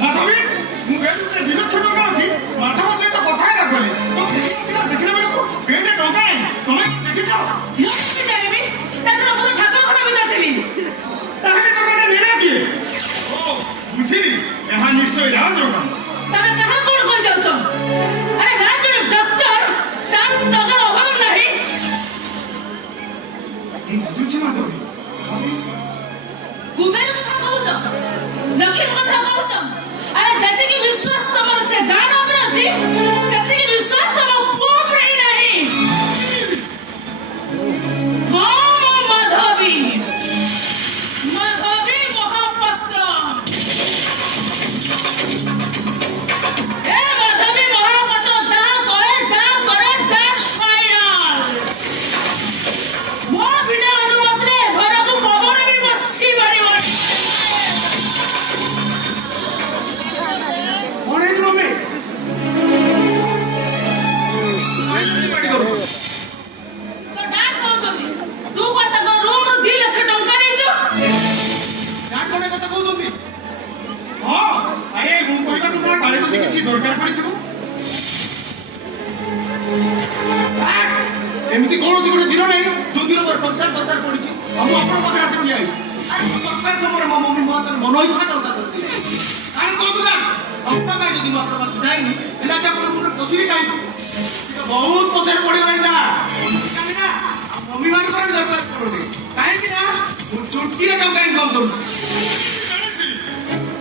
ମାଧବୀ ମୁଁ ବେଲୁରେ 2 ଲକ୍ଷ ଟଙ୍କା ରଖି ମାଧବ ସହିତ କଥା ହେବା କଲି ତ ଫେରି ଆସିଲା ଦେଖିଲା ବେଳକୁ ବେଲରେ ଟଙ୍କା ନାହିଁ ତମେ ଦେଖିଛ ତାହେଲେ ଟଙ୍କାଟା ନେଲା କିଏ ଓ ବୁଝିଲି ଏହା ନିଶ୍ଚୟ ରାଜ କାମ ବୁଝୁଛି ମାଧବୀ କୁବେର କଥା କହୁଛ ଲକ୍ଷ୍ମୀ କଥା କହୁଛ ଆରେ ଯେତିକି ବିଶ୍ୱାସ ତମର ସେ ଗାଁ ଉପରେ ଅଛି ସେତିକି ବିଶ୍ୱାସ ତମ ପୁଅ ଉପରେ ନାହିଁ ହଁ ମୁଁ ମାଧବୀ ମହାପାତ୍ର ଏ ମାଧବୀ ମହାପାତ୍ର ଯାହା କରେ ଦ୍ୟାଟ୍ସ ଫାଇନାଲ ମୋ ବିନା ଅନୁମତିରେ ଘରକୁ ପବନ ବି ବସି ପାରିବ ଦରକାର ପଡ଼ିଥିବ ଏମିତି କୌଣସି ଗୋଟେ ଦିନ ନାହିଁ ଯୋଉ ଦିନ ମୋର ଦରକାର ପଡ଼ିଛି ଆଉ ମୁଁ ଆପଣଙ୍କ ପାଖରେ ଆସି ଠିଆ ହେଇଛି ଦରକାର ସମୟରେ ମୋ ମମି ମୋ ହାତରେ ମନ ଇଚ୍ଛା ଟଙ୍କା ଧରିଛି କାହିଁ କୁହନ୍ତୁ ନା ଟଙ୍କା କାହିଁ ଯଦି ମୁଁ ଆପଣଙ୍କ ପାଖକୁ ଯାଇନି ହେଲେ ଆଜି ଆପଣଙ୍କୁ ଗୋଟେ ପଶୁରି କାହିଁକି ବହୁତ ପଛରେ ପଡ଼ିଗଲାଣି ନା କାହିଁକି ନା ମମି ମାନଙ୍କର ବି ଦରକାର ପଡ଼ୁନି କାହିଁକି ନା ମୁଁ ଚୁଟକିରେ ଟଙ୍କା ଇନକମ୍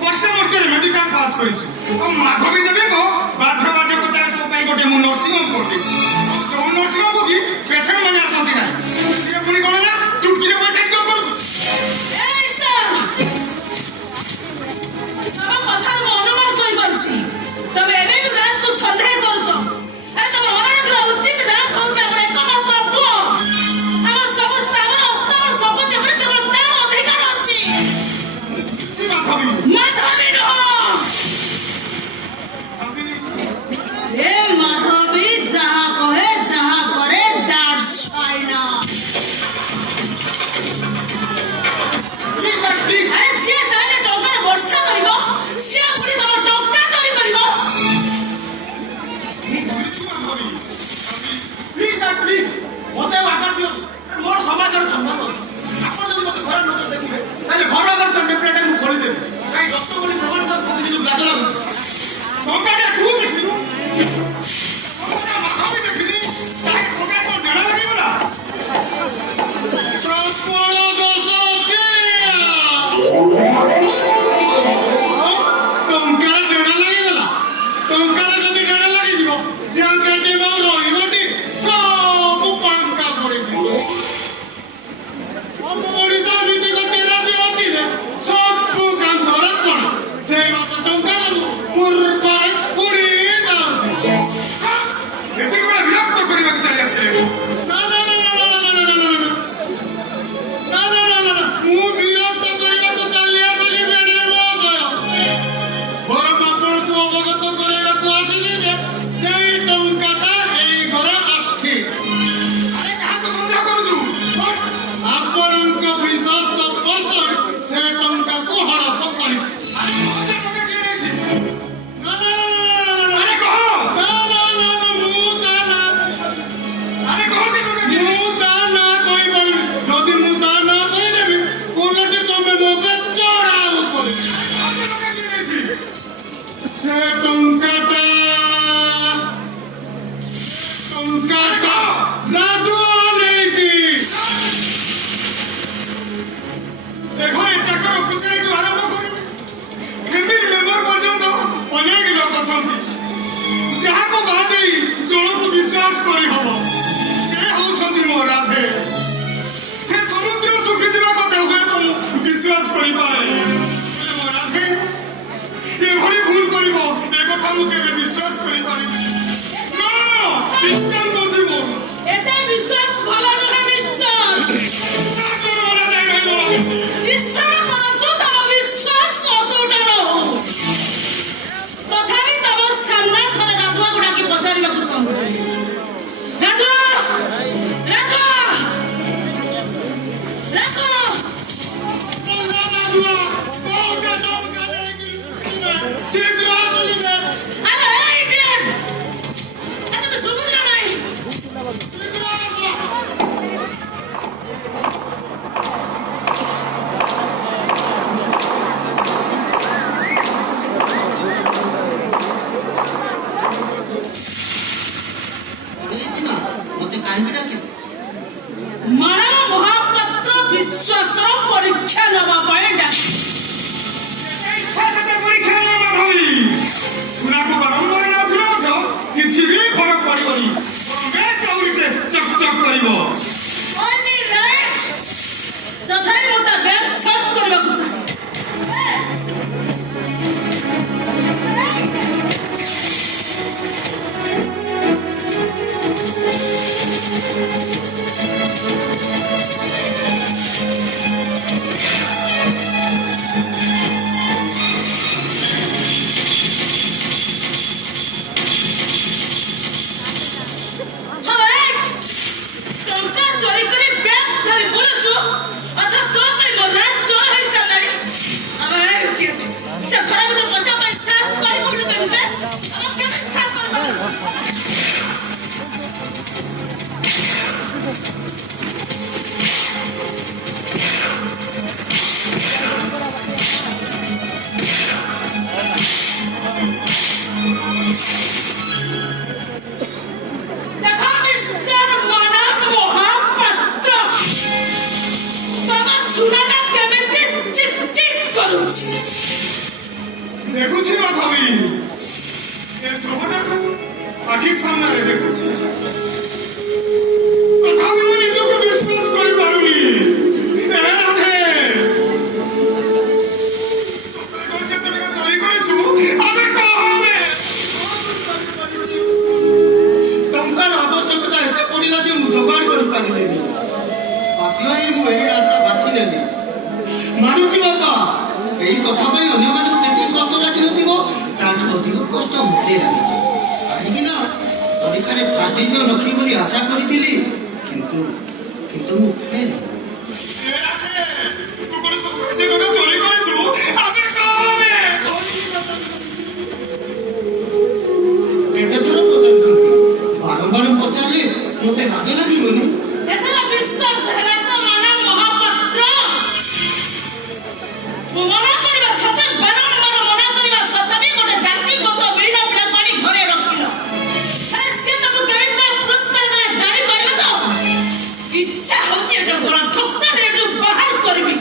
କରୁଛି ବର୍ଷରେ ମେଡିକାଲ ପାସ୍ କରିଛି ଆଉ ମାଧବୀ ଦେବୀଙ୍କ ବାଧ୍ୟବାଧକତା ପାଇଁ ଗୋଟେ ମୁଁ ନର୍ସିଂ ହୋମ୍ କରିଦେଇଛି ଯୋଉ ନର୍ସିଂ ହୋମ୍କୁ କି ପେସେଣ୍ଟ ମାନେ ଆସନ୍ତି ନାହିଁ ସିଏ ପୁଣି କଣ ନା ଚୁଟକିରେ ପଇସା ଇନକମ୍ କରୁଛୁ ତମ କଥା ମୁଁ ଅନୁମାନ କରିପାରୁଛି ତମେ ଏବେ ବି ରାଜକୁ ସନ୍ଦେହ କରୁଛ ତମ ମନରେ ଉଚିତ ରାଜ ହଉଛି ଆମର ଏକମାତ୍ର ପୁଅ ଆମ ସବୁ ସ୍ଥାବର ଅସ୍ଥାବର ସମ୍ପତ୍ତି ଉପରେ କେବଳ ତାର ଅଧିକାର ଅଛି ମାଧବୀ ଏ ମାଧବୀ ଯାହା କହେ ଯାହା କରେ ଦ୍ୟାଟ୍ସ ଫାଇନାଲ ଆରେ ଯିଏ ଚାହିଁଲେ ଟଙ୍କାର ବର୍ଷା କରିବ ସିଏ ପୁଣି ତମ ଟଙ୍କା ଚୋରି କରିବ ମତେ ଆକାର ଦିଅ ମୋର ସମାଜର ସମ୍ମାନ ଅଛି ଆପଣ ଯଦି ମତେ ଖରାପ ନଜର ଦେଖିବେ ତାହେଲେ ଘର ଆଗର ଟେମ୍ପଲେଟ୍ ମୁଁ ଖୋଲିଦେବି କାହିଁ ଦଶ କୋଟି ପ୍ରମାଣ କରି ଯୋଉ ଲାଜ ଲାଗୁଛି ଟଙ୍କାଟା ତୁ ଦେଖିଲୁ ମାଧବୀ ଦେଖିଲି ତାହେଲେ ଟଙ୍କା କଣ ଦେଣ ଲାଗିଗଲା ପ୍ରବଳ ଦୋଷ ଟଙ୍କାର ଡେଣା ଲାଗିଗଲା ଟଙ୍କାର ଯଦି ଡେଣା ଲାଗିଯିବ ବ୍ୟାଙ୍କଟି ରହିବଟି ସବୁ ପାଙ୍କା ପଡ଼ିଯିବ ଆମ ଓଡ଼ିଶା ଭିତ୍ତିକ ଟେରାଜି ଅଛି ଯେ ସବୁ କାନ୍ଧରେ କଣ ସେଇ ମାସ ଟଙ୍କା ପୁରୀ ଯାଉଛି ଏତିକି ବେଳେ ବିରକ୍ତ କରିବାକୁ ଚାଲି ଆସିଲେ ମୁଁ ବିରକ୍ତ କରିବାକୁ ଚାଲି ଆସିଲି ବେଣେ ମହୋଦୟ ବରଂ ଆପଣଙ୍କୁ ଅବଗତ କରାଇବାକୁ ଆସିଲି ଯେ ସେଇ ଟଙ୍କାଟା ଏଇ ଘରେ ଅଛି ଆରେ କାହାକୁ ସନ୍ଦେହ କରୁଛୁ ଆପଣଙ୍କ ବିଶ୍ୱସ୍ତ ପର୍ସନ ସେ ଟଙ୍କାକୁ ହଡପ କରିଛି ଆରେ ମତେ ଟଙ୍କା କିଏ ନେଇଛି ନା ଆରେ କହ ମୁଁ ତା ନା ଆରେ କହ ସେ ଟଙ୍କା କିଏ ମୁଁ ତା ନା କହିପାରିବି ଯଦି ମୁଁ ତା ନା କହିଦେବି ଓଲଟି ତମେ ମୋତେ ଚଢ଼ାଉ କରିବି ମତେ ଟଙ୍କା କିଏ ନେଇଛି ସେ ଟଙ୍କାଟା ରାଧୁଆ ନେଇଛି ଏ ଘରେ ଚାକର ପୁଷାରୀଠୁ ଆରମ୍ଭ କରି ଫ୍ୟାମିଲି ମେମ୍ବର ପର୍ଯ୍ୟନ୍ତ ଅନେକ ଲୋକ ଅଛନ୍ତି ଯାହାକୁ ବାହା ଦେଇ ଜଣକୁ ବିଶ୍ୱାସ କରିହବ ସେ ହଉଛନ୍ତି ମୋ ରାଧେ ହେ ସମୁଦ୍ର ଶୁଖିଯିବା କଥା ହୁଏ ତ ମୁଁ ବିଶ୍ୱାସ କରିପାରେ ହେଲେ ମୋ ରାଧେ ଏଭଳି ଭୁଲ କରିବ ଏ କଥା ମୁଁ କେବେ ବିଶ୍ୱାସ କରିପାରିବି ବିଜ୍ଞାନ ବସିବ ଏତେ ବିଶ୍ୱାସ ଭଲ ନୁହେଁ ମିଷ୍ଟର ଈଶ୍ୱର କରନ୍ତୁ ତମ ବିଶ୍ୱାସ ଅତୁଟ ରହୁ ତଥାପି ତମ ସାମ୍ନା ଥରେ ରାଧୁଆକୁ ଡାକି ପଚାରିବାକୁ ଚାହୁଁଛି ରାଧୁଆ ଦେଖୁଛି ମାଧବୀ ଏସବୁଟାକୁ ଆଖି ସାମ୍ନାରେ ଦେଖୁଛି ତଥାପି ମୁଁ ନିଜକୁ ବିଶ୍ୱାସ କରିପାରୁନି ରାଧେ ସେତେବେଳେ ଚୋରି କରିଛୁ ଆମେ କହେ ଟଙ୍କାର ଆବଶ୍ୟକତା ଏତେ ପଡ଼ିଲା ଯେ ମୁଁ ଯୋଗାଡ଼ କରିପାରିଲିନି ବାଧ୍ୟ ହେଇ ମୁଁ ଏହି ରାସ୍ତା ବାଛି ନେଲି ମାନୁଛି ବାପା ଏହି କଥା ପାଇଁ ଅନ୍ୟମାନଙ୍କୁ ଯେତିକି କଷ୍ଟ ଲାଗିନଥିବ ତାଠୁ ଅଧିକ କଷ୍ଟ ମୋତେ ଲାଗୁଛି କାହିଁକି ନା ପରୀକ୍ଷାରେ ଫାର୍ଷ୍ଟ ଡିଭିଜନ ରଖିବି ବୋଲି ଆଶା କରିଥିଲି କିନ୍ତୁ ମୁଁ ଫେଲ୍ ତୁ କଣ ସତରେ ସେ କଥା ଚୋରି କରିଛୁ ଆମେ କହେ ଏତେ ଥର ପଚାରୁଛନ୍ତି ବାରମ୍ବାର ପଚାରିଲେ ମୋତେ ଲାଜ ଲାଗିବନି ଏଥର ବିଶ୍ୱାସ ହେଲା ତ ମାନବ ମହାପାତ୍ର ମନା କରିବା ସତ୍ତ୍ୱେ ବାରମ୍ବାର ମନା କରିବା ସତ୍ତ୍ୱେ ବି ଗୋଟେ ଜାତିଗତ ବିଡ଼ ପିଲାକୁ ଆଣି ଘରେ ରଖିଲ ଆରେ ସିଏ ତମକୁ କେମିତି କଣ ପୁରସ୍କାର ଦେଲା ଜାଣିପାରିଲ ତ ଇଚ୍ଛା ହଉଛି ଏଟା ଗଳା ଥକ୍କା ଦେଇ ଏଠୁ ବାହାର କରିବି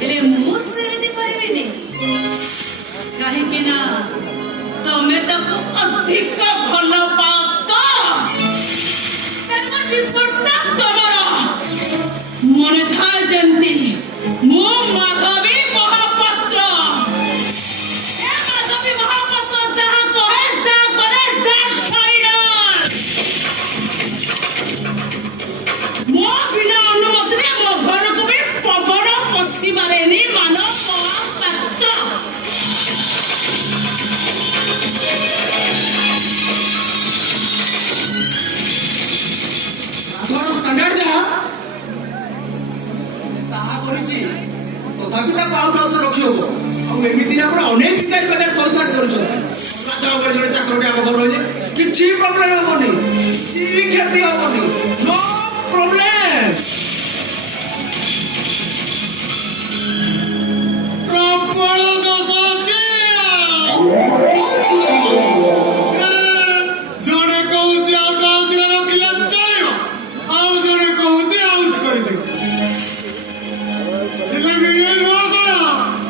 ହେଲେ ମୁଁ ସେମିତି କରିବିନି କାହିଁକି ନା ତମେ ତାକୁ ଅଧିକ ଭଲ ପାଅ ତ ବିସ୍ଫୋଟଟା ତମର ମନେ ଥାଏ ଯେମିତି ମୁଁ ମାଧବୀ ମହାପାତ୍ର ଏ ମାଧବୀ ମହାପାତ୍ର ଯାହା କହେ ଯାହା କରେ that's final ମୋ ବିନା ଅନୁମତିରେ ମୋ ଘରକୁ ବି ପବନ ପଶିପାରେନି ମାନବ ମହାପାତ୍ର ଧର ଷ୍ଟାଣ୍ଡାର୍ଡ ଯାହା ତାହା କରିଛି ତଥାପି ତାକୁ ଆଉ ମାସ ରଖି ହବ ଆଉ ଏମିତି ଆପଣ ଅନେକ ବିକାରୀ ବେକାର ପରିତ୍ୟାଗ କରୁଛନ୍ତି ରାଜା ଉପରେ ଜଣେ ଚାକରଟି ଆମ ଘର ରହିଲେ କିଛି ପ୍ରୋବ୍ଲେମ ହବନି କିଛି କ୍ଷତି ହବନି ନୋ ପ୍ରୋବ୍ଲେମ ପ୍ରବଳ ଦୋଷ ଅଛି ଜଣେ କହୁଛି ଆଉଟ ହାଉସରେ ରଖିଲେ ଚଳିବ ଆଉ ଜଣେ କହୁଛି ଆଉଟ କରିଦେବ ହେଲେ ବିଜୟ ମହାଶୟ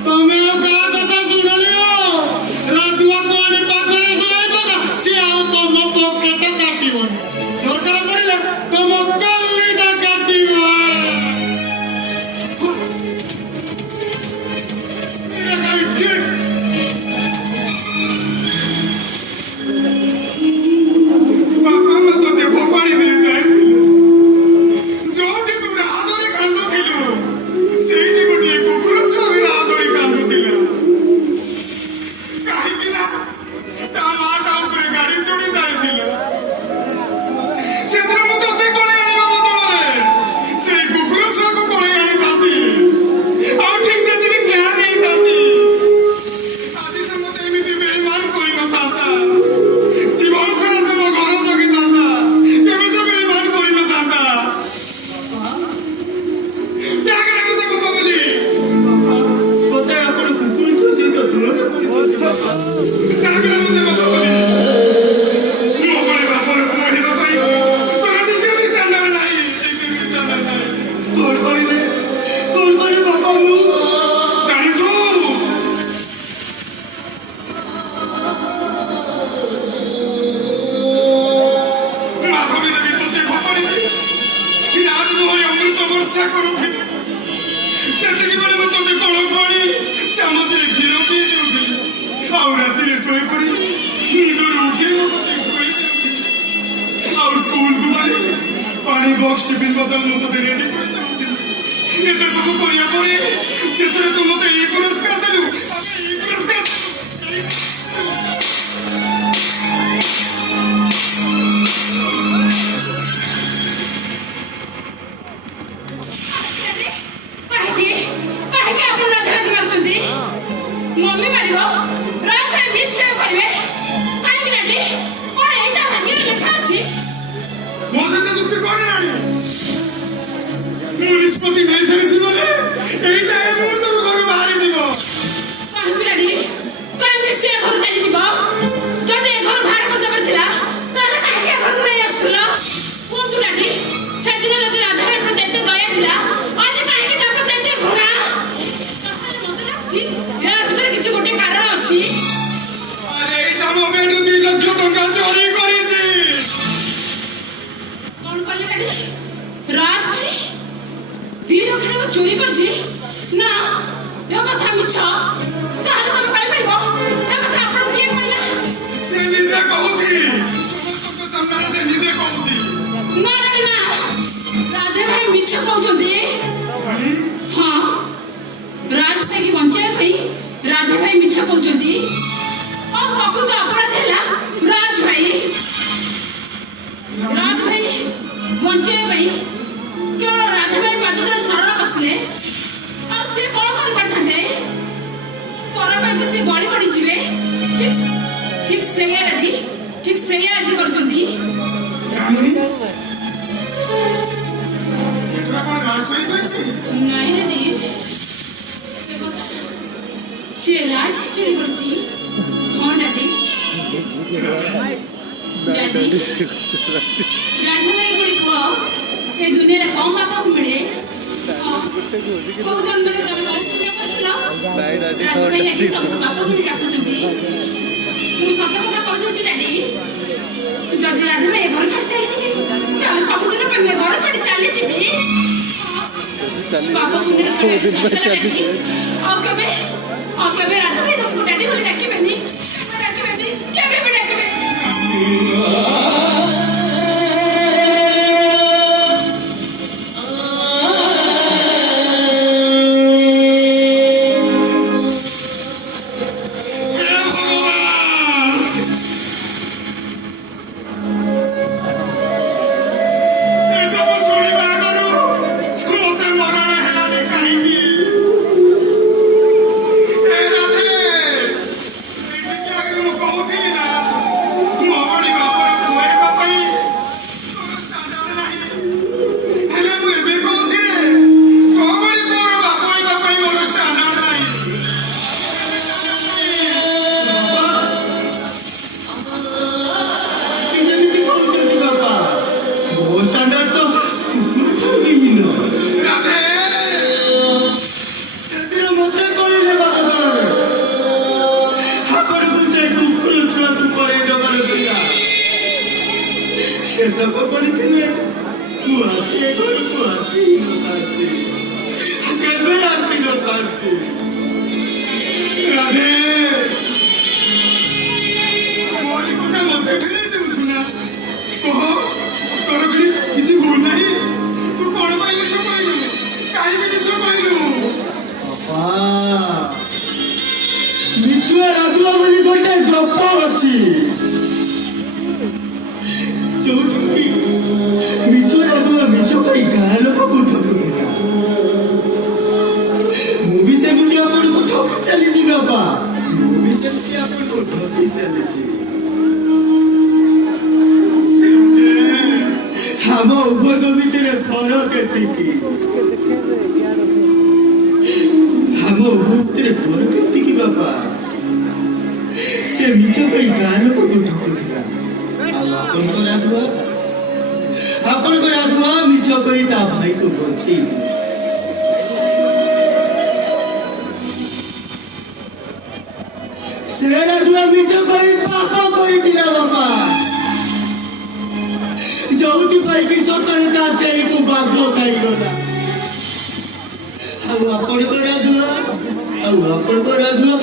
ତମେ ଆଉ କାହା କଥା ଶୁଣନି ରାଧୁଆକୁ ଆଣି ପାଖରେ ଶୁଆଇ ପକା ସିଏ ଆଉ ତମ ପକେଟ କାଟିବନି ଦରକାର ପଡ଼ିଲେ ତମ କଲିଜା କାଟିବ ବାପା ମା ତୋତେ ଫୋପାଡ଼ି ଦେଇ ଯାଇଥିଲେ ଯୋଉଠି ତୁ ରାଧରେ କାନ୍ଦୁଥିଲୁ ସେଇଠି ଗୋଟିଏ କୁକୁର ଛୁଆ ବି ରାଧରେ କାନ୍ଦୁଥିଲା କାହିଁକି ନା ତା ମାଟା ଉପରେ ଗାଡ଼ି ଚଢ଼ି ଯାଇଥିଲା ସେଥିରେ ମୁଁ ତୋତେ କୋଳେଇ ଆଣିବା ବଦଳରେ ସେଇ କୁକୁର ଛୁଆକୁ କୋଳେଇ ଆଣିଥାନ୍ତି ଆଉ ଠିକ ସେତିକି ଜ୍ଞାନ ନେଇଥାନ୍ତି ଆଜି ସେ ମତେ ଏମିତି ବେଇମାନ କରିନଥାନ୍ତା ଜୀବନ ସାରା ସେ ମୋ ଘର ଜଗିଥାନ୍ତା କେବେ ସେ ବେଇମାନ କରିନଥାନ୍ତା ଡାକରେ ମତେ ବାପା ବୋଲି ମୋତେ ଆପଣ କୁକୁର ଛୁଆ ସହିତ ତୁଳନା କରିଛନ୍ତି ବାପା ଡାକରେ ମତେ ବାପା ବୋଲି ମୋ ଭଳି ବାପର ପୁଅ ହେବା ପାଇଁ ତୋର ଟିକେ ବି ଷ୍ଟାଣ୍ଡାର୍ଡ ନାହିଁ ଟିକେ ବି ଷ୍ଟାଣ୍ଡାର୍ଡ ନାହିଁ କଣ କରିବେ ବାପା ମୁଁ ଜାଣିଛୁ ମାଧବୀ ଦେବୀ ତୋତେ ଫୋପାଡ଼ି ଦେଇ ରାଜମହଲ ଅମୃତ ବର୍ଷା କରୁଥିଲେ ସେତିକି ବେଳେ ମୁଁ ତୋତେ କୋଳକୁ ଆଣି ଚାମଚରେ କ୍ଷୀର ପିଇ ଦେଉଥିଲି ଆଉ ରାତିରେ ଶୋଇପଡ଼ି ନିଦରୁ ଉଠି ମୁଁ ତୋତେ ଖୁଆଇ ଦେଉଥିଲି ଆଉ ସ୍କୁଲକୁ ଗଲି ପାଣି ବକ୍ସ ଟିଫିନ ବଦଳ ମୁଁ ତୋତେ ରେଡି କରି ଦେଉଥିଲି ଏତେ ସବୁ କରିବା ପରେ ଶେଷରେ ତୁ ମତେ ଏଇ ପୁରସ୍କାର ଦେଲୁ ଆମେ ଏଇ ପୁରସ୍କାର କାହିଁକି ଆପଣ ରାଧାକୁ ମାରୁଛନ୍ତି ମମି ମାରିବ ରାଧା ନିଶ୍ଚୟ କରିବେ କାହିଁକି ନାଟି କଣ ଏଇଟା ଭାଗ୍ୟରେ ଲେଖା ଅଛି ମୋ ସହିତ ଯୁକ୍ତି କରିନାଣି ମୁଁ ନିଷ୍ପତ୍ତି ନେଇସାରିଛି ବୋଲି ଏଇଟା ଏ ମୁହୂର୍ତ୍ତରୁ ଘରୁ ବାହାରିଯିବ କାହିଁକି ନାଟି କାହିଁକି ସେ ଘରୁ ଚାଲିଯିବ ଯଦି ଏ ଘର ବାହାର କରିଦେବାର ଥିଲା ତାହେଲେ କାହିଁକି ଏ ଘରକୁ ନେଇ ଆସୁଥିଲ କୁହନ୍ତୁ ନାଟି ସେଦିନ ଯଦି ରାଧାର ପ୍ରତି ଏତେ ଦୟା ଥିଲା ଆଜି କାହିଁକି ତାର ପ୍ରତି ଏତେ ଘୃଣା ତାହେଲେ ମତେ ଲାଗୁଛି ଏ ଭିତରେ କିଛି ଗୋଟେ ଅଛି আরে এটা ମୋ ବେଡୁ 2 ଲକ୍ଷ ଟଙ୍କା ଚୋରି କରିଛି। କଣ କହିଲେ ଡାଡି? ରାଜ ଭାଇ 2 ଲକ୍ଷ ଟଙ୍କା ଚୋରି କରିଛି? ନା ଏ କଥା ମିଛ। ତାହେଲେ ତମେ କହିପାରିବ ଏ କଥା ଆପଣଙ୍କୁ କିଏ କହିଲା? ସେ ନିଜେ କହୁଛି, ସମସ୍ତଙ୍କ ସାମ୍ନାରେ ସେ ନିଜେ କହୁଛି। ନା ଡାଡି ନା, ରାଜା ଭାଇ ମିଛ କହୁଛନ୍ତି। ହଁ, ରାଜ ଭାଇକି ବଞ୍ଚାଇବା ପାଇଁ ରାଜା ଭାଇ ମିଛ କହୁଛନ୍ତି। ଆଉ ପ୍ରକୃତ ଅପରାଧ ହେଲା ରାଜ ଭାଇ। ରାଜ ଭାଇ ବଞ୍ଚାଇବା ପାଇଁ କେବଳ ରାଜା ଭାଇ ପାଦରେ ଶରଣ ପଶିଲେ ଆଉ ସେ କଣ କରିପାରିଥାନ୍ତେ? ପର ପାଇଁ ତ ସେ ବଳି ପଡିଯିବେ। ଠିକ ସେଇଆ ଡାଡି, ଠିକ ସେଇଆ ଆଜି କରୁଛନ୍ତି। ସେଟା କଣ ରାଜ ଚୋରି କରିଛି? ନାଇଁ ଡାଡି, ସେ କଥା ସେ ରାଜ ହିଁ ଚୋରି କରିଛି। ହଁ ଡାଡି, ଡାଡି ରାଜା ଭାଇ ପୁଣି କୁହ ଏ ଦୁନିଆରେ କମ ବାପାକୁ ମିଳେ। ହଁ, କୋଉ ଜନ୍ମରେ ତମେ କଣ ପୁଣ୍ୟ କରିଥିଲ? ରାଜା ଭାଇ ଆଜି ତମକୁ ବାପା ବୋଲି ଡାକୁଛନ୍ତି। ମୁଁ ସତ କଥା କହିଦଉଛି ଡାଡି, ଯଦି ରାଜା ଭାଇ ଏ ଘର ଛାଡି ଚାଲିଯିବେ ତାହେଲେ ସବୁଦିନ ପାଇଁ ମୁଁ ଏ ଘର ଛାଡି ଚାଲିଯିବି। ବାପା ପୁଣ୍ୟରେ ଆଉ କେବେ ରାଜା ଭାଇ ତମକୁ ଡାଡି ବୋଲି ଡାକିବେନି। କେବେ ବି ଡାକିବେନି। ମିଛୁଆ ରାଜୁଆ ବୋଲି ଗୋଟେ ଗପ ଅଛି। ଯୋଉଠି ମିଛୁଆ ରାଜୁଆ ମିଛ କହି ଗାଁ ଲୋକକୁ ଠକୁଥିଲା। ମୁଁ ବି ସେମିତି ଆପଣଙ୍କୁ ଠକି ଚାଲିଛି ବାପା, ମୁଁ ବି ସେମିତି ଆପଣଙ୍କୁ ଠକି ଚାଲିଛି। ଆମ ଉଭୟ ଭିତରେ ଫରକ ଏତିକି, ଆମ ଉଭୟ ଭିତରେ ଫରକ ଏତିକି ବାପା, ସେ ମିଛ କହି ଗାଁ ଲୋକକୁ ଠକୁଥିଲା। ଆଉ ଆପଣଙ୍କ ରାଧୁଆ ମିଛ କହି ତା ଭାଇକୁ ବଞ୍ଚେଇ ସେ ରାଧୁଆ ମିଛ କହି ପାପ କରିଥିଲା ବାପା। ଯୋଉଥିପାଇଁ ସକାଳେ ତା ଛେଳିକୁ ବାଘ ଖାଇଗଲା। ଆଉ ଆପଣଙ୍କ ରାଧୁଆ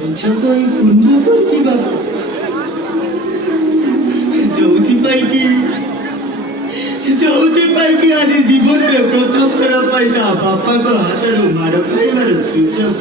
ମିଛ କହି ପୁଣ୍ୟ କରିଛି ବାପା। ଯୋଉଥିପାଇଁ କି ଆଜି ଜୀବନରେ ପ୍ରଥମ ଥର ପାଇଁ ତା ବାପାଙ୍କ ହାତରୁ ମାଡ଼ ଖାଇବାର ସୁଯୋଗ।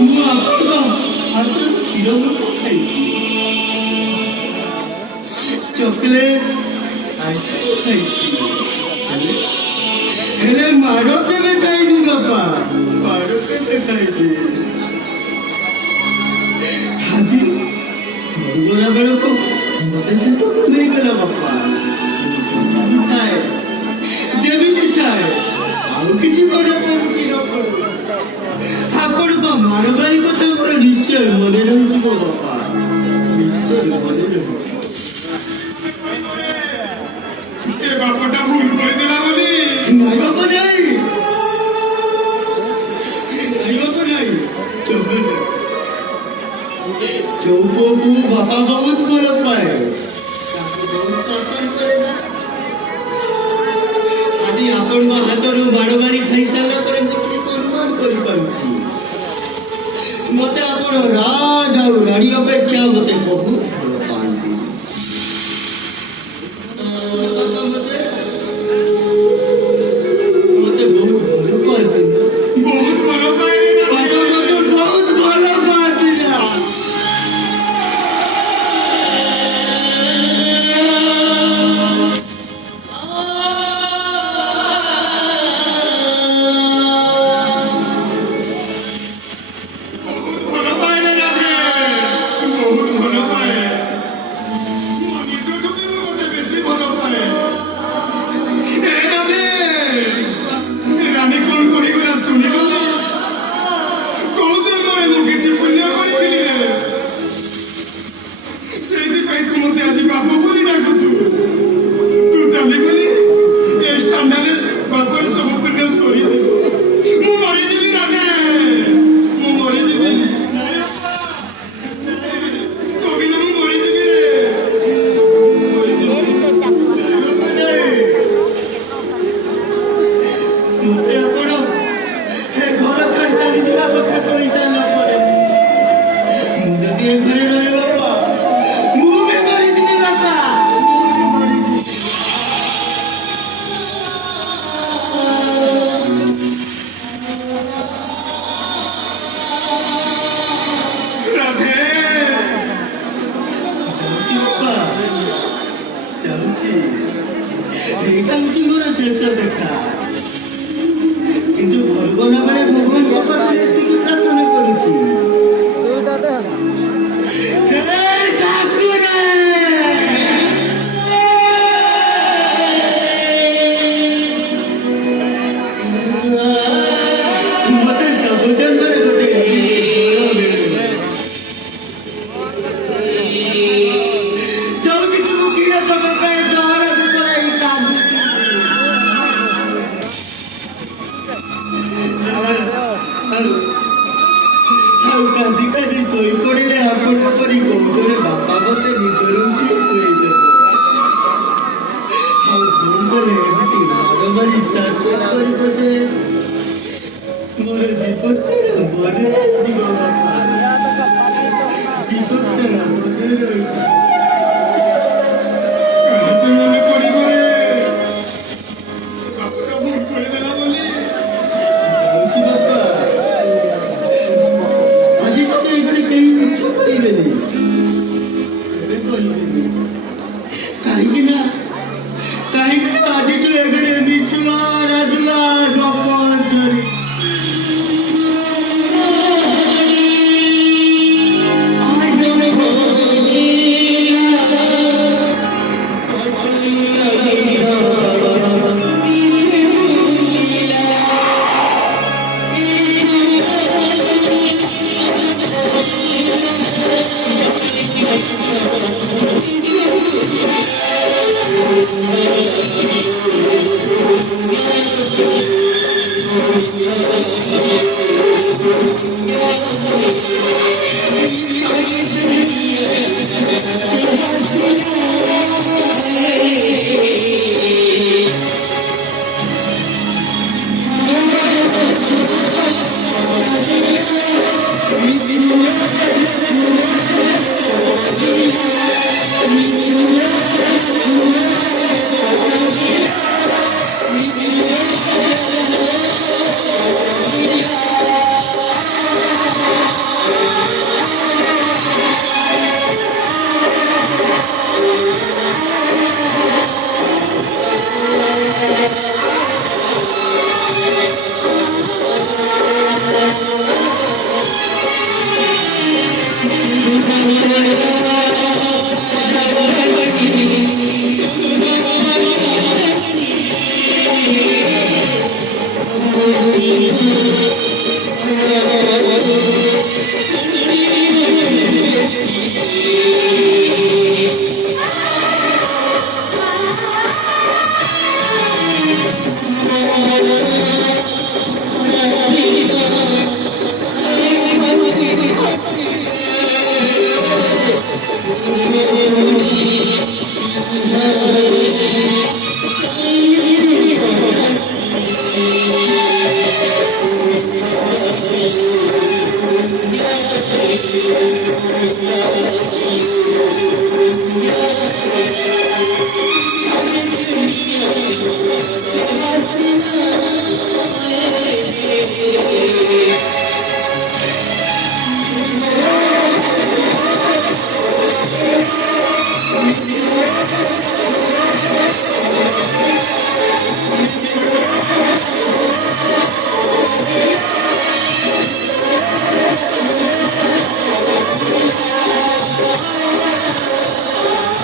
ମୁଁ ଆପଣଙ୍କ ହାତରୁ କ୍ଷୀର ଖାଇଛି, ଚକୋଲେଟ ଆଇସ୍କ୍ରିମ ଖାଇଛି, ହେଲେ ମାଡ଼ କେବେ ଖାଇନି ବାପା, ମାଡ଼ କେବେ ଖାଇନି। ଆଜି ଗଲା ବେଳକୁ ମତେ ସେ ତ ମିଳିଗଲା ବାପା। ଥାଏ ଯେମିତି ଥାଏ ଆଉ କିଛି କରିବାକୁ କି ନ କରୁ ଆପଣଙ୍କ ମାରବାରୀ କଥା ମୋର ନିଶ୍ଚୟ ମନେ ରହିଯିବ ବାପା, ନିଶ୍ଚୟ ମନେ ରହିଯିବ। ଏ ବାପଟା ଭୁଲ କରିଦେଲା ବୋଲି ନାଇଁ ବାପା ନାଇଁ, ନାଇଁ ବାପା ନାଇଁ, ଯୋଉ ପୁଅକୁ ବାପା ବହୁତ ଭଲ ପାଏ ତାକୁ ବହୁତ ଶାସନ କରେ ନା। ଆଜି ଆପଣଙ୍କ ହାତରୁ ବାଡ଼ବାଡ଼ି ଖାଇସାରିଲା ପରେ ମୁଁ ଟିକେ ଅନୁମାନ କରିପାରୁଛି ମତେ ଆପଣ ରାଜ ଆଉ ରାଣୀ ଅପେକ୍ଷା ମତେ ବହୁତ ଭଲ ପାଆନ୍ତି। ବାପା ମତେ ବହୁତ ଭଲ ପାଆନ୍ତି, ବହୁତ ଭଲ ପାଏ ବାପା ମତେ ବହୁତ ଭଲ ପାଆନ୍ତି ନା। ଭଲ ପାଏ ରେ ରାଧେ, ବହୁତ ଭଲ ପାଏ। ମୋ ନିଜଠୁ ବି ମୁଁ ତତେ ବେଶୀ ଭଲ ପାଏ। ଏ ରାଧେ, ରାଣୀ କଣ କହିଗଲା ଶୁଣିଲୁ ନା? କୋଉ ଜନ୍ମରେ ମୁଁ କିଛି ପୁଣ୍ୟ କରିଥିଲି ରେ, ସେଇଥିପାଇଁ ତୁ ମତେ ଆଜି ବାପ ବୋଲି ଡାକୁଛୁ। ତୁ ଚାଲିଗଲି ଏ ସ୍ଥାନରେ ବାପର ସବୁ ପୁଣ୍ୟ ସରିଯିବ, ମୁଁ ମରିଯିବି ରାଧେ, ମୁଁ ମରିଯିବି। କବିନା ମୁଁ ମରିଯିବି ରେ, ମତେ ଆପଣ ଏ ଘର ଛାଡ଼ି ଚାଲିଯିବା କଥା କହିସାରିଲା ପରେ ମୁଁ ଯଦି ଏ ଘରେ ରହେ ବାପା, ମୁଁ ବି ମରିଯିବି ବାପା, ମୁଁ ବି ମରିଯିବି। ରାଧେ ଯାଉଛି ବାପା, ଯାଉଛି, ଏଇଟା ହଉଛି ମୋର ଶେଷ ଦେଖା। କିନ୍ତୁ ଘରକୁ ଗଲା ବେଳେ ଭଗବାନଙ୍କ ପାଖରେ ଏତିକି ପ୍ରାର୍ଥନା କରୁଛି, ହେ ଠାକୁର, ମତେ ସବୁ ଜନ୍ମରେ ଗୋଟେ ବର ମିଳୁ। ଯୋଉଠିକି ମୁଁ ଗିରଫ ପାଇଁ ଡହରାକୁ ପଳାଇ କାନ୍ଦୁଛି। ଆଉ କାନ୍ଦି କାନ୍ଦି ଶୋଇ ପଡ଼ିଲେ ଆପଣଙ୍କ ପରି କୋଉ ଜଣେ ବାପା ମତେ ନିଦରୁ ଉଠି ଖୁଏଇଦେବ। ଆଉ ଭୁଲ କଲେ ଏମିତି ବାରମ୍ବାର ଶାସନ କରିବ ଯେ ମୋର ଜୀବନ ସାରା ମନେ ରହିଯିବ ବାପା, ଜୀବନ ସାରା ମନେ ରହିଯିବ। କାହିଁକି ମନେ ପଡ଼ିବ ରେ? ବାପଟା ଭୁଲ କରିଦେଲା ବୋଲି। ଯାଉଛି ବାପା, ଆଜି ତ ଏ ଘରେ କେହି ମିଛ କହିବେନି, ଏବେ କହିବେନି। କାହିଁକି ନା ଆଜିଠୁ ଏ ଘରେ ମିଛୁଆ ରାଜୁଆ ଗପ ସରି। Thank you.